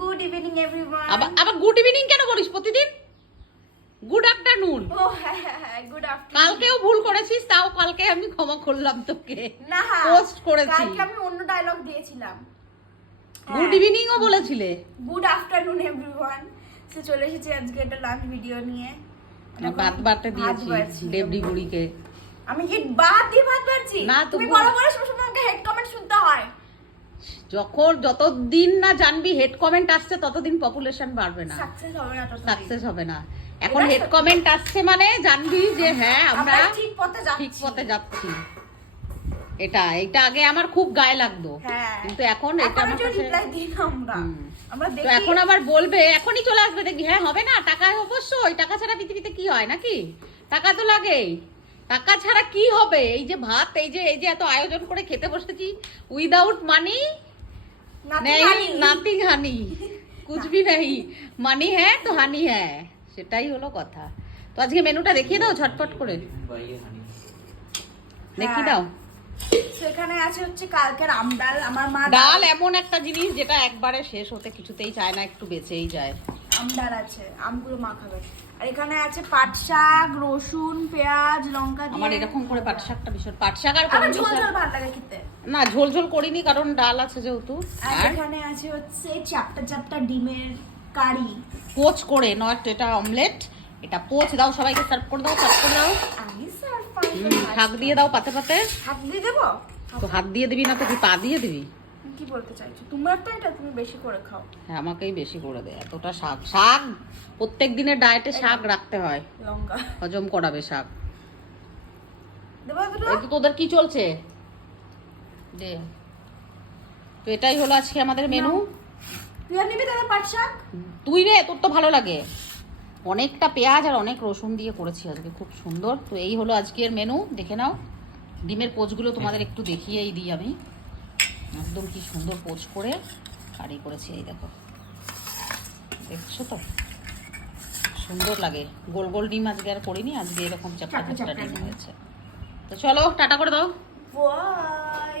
Good evening everyone. আবার good evening কেন বলিস প্রতিদিন? Good afternoon. ও হ্যাঁ, গুড আফটারনুন। কালকেও ভুল করেছিস, তাও কালকে আমি ক্ষমা করলাম তোকে। না, পোস্ট করেছি। কালকে আমি অন্য ডায়লগ দিয়েছিলাম। গুড ইভিনিং ও বলেছিলে। Good afternoon everyone. সে চলে এসেছে আজকে একটা লাঞ্চ ভিডিও নিয়ে। ভাত বাড়তে দিয়েছি ডেবরি বুড়িকে। আমি কি বাদ দিয়ে ভাত বাড়ছি? না, তুমি বড় বড় সবসময় আমাকে হেড কমেন্ট শুনতে হয়। যতদিন না জানবি হেড কমেন্ট আসছে ততদিন পপুলেশন বাড়বে না, সাকসেস হবে না, সাকসেস হবে না। এখন হেড কমেন্ট আসছে মানে জানবি যে হ্যাঁ আমরা ঠিক পথে যাচ্ছি। এটা আগে আমার খুব গায়ে লাগতো, কিন্তু এখন এটা আমার কাছে রিপ্লাই দিই না আমরা তো দেখি। এখন আবার বলবে, এখনই চলে আসবে দেখবি। হ্যাঁ হবে না, টাকা অবশ্যই, টাকা ছাড়া পৃথিবীতে কি হয় নাকি? টাকা তো লাগেই, টাকা ছাড়া কি হবে? এই যে ভাত, এই যে এত আয়োজন করে খেতে বসেছি, উইদাউট মানি নাথিং হানি, কুছ ভি নেই। মানি হ্যাঁ তো হানি হ্যাঁ, সেটাই হলো কথা। তো আজকে মেনুটা দেখিয়ে দাও ঝটপট করে, দেখিয়ে দাও। সেখানে আছে হচ্ছে কালকের আমডাল। আমার মা ডাল এমন একটা জিনিস যেটা একবারে শেষ হতে কিছুতেই চায় না, একটু বেঁচেই যায়। আমডাল আছে, আমগুলো মা খাবে। আর এখানে আছে পাট শাক, রসুন, পেঁয়াজ, লঙ্কা দিয়ে। আমার এরকম করে পাট শাকটা ভীষণ, পাট শাক আর আমার কলমি ঝোল শাক ঝোল ভালো লাগে খেতে। না, ঝোল ঝোল করিনি কারণ ডাল আছে যেহেতু। আর আর এখানে আছে হচ্ছে চাপটা ডিমের কারি। পোচ করে নয়, এটা অমলেট, এটা পোচ দাও, সবাইকে সার্ভ করে দাও, সার্ভ করে দাও। আমি সার্ভ পাই। শাক দিয়ে দাও পাতে পাতে। হাত দিয়ে দেবো? তো হাত দিয়ে দিবি না তো কি পা দিয়ে দিবি? কি বলতে চাইছো? তোমার তো এটা তুমি বেশি করে খাও। হ্যাঁ, আমাকেই বেশি করে দে এতটা শাক প্রত্যেক দিনের ডায়েটে শাক রাখতে হয়, লঙ্কা হজম করাবে শাক। দেবো দুটো? এই তো তোদের কি চলছে দে। তো এটাই হলো আজকে আমাদের মেনু। তুই আর নিবি তাহলে পাট শাক? তুই রে, তোর তো ভালো লাগে। অনেকটা পেঁয়াজ আর অনেক রসুন দিয়ে করেছি আজকে, খুব সুন্দর। তো এই হলো আজকের মেনু, দেখে নাও। ডিমের পোচগুলো তোমাদের একটু দেখিয়েই দিই আমি, একদম কি সুন্দর পোচ করে কারি করেছি। এই দেখো, দেখছো তো সুন্দর লাগে। গোল গোল ডিম আজকে আর করিনি, আজকে এরকম চাপটা চাপটা ডিম হয়েছে। তো চলো টাটা করে দাও। বাই।